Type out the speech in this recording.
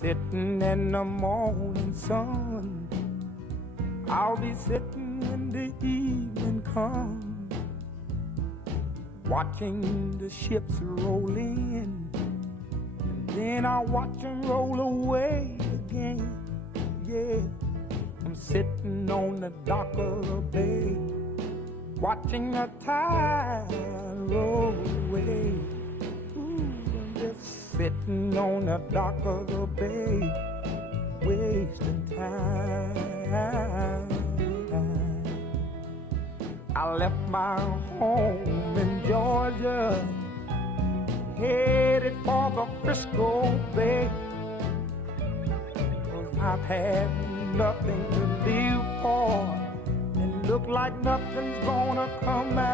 Sitting in the morning sun, I'll be sitting when the evening comes, watching the ships roll in, and then I'll watch them roll away again. Yeah, I'm sitting on the dock of the bay, watching the tide roll away. Ooh, I'm just sitting on the dock of the bay, wasting time. I left my home in Georgia, headed for the Frisco Bay, 'cause I've had nothing to live for, and look like nothing's gonna come out.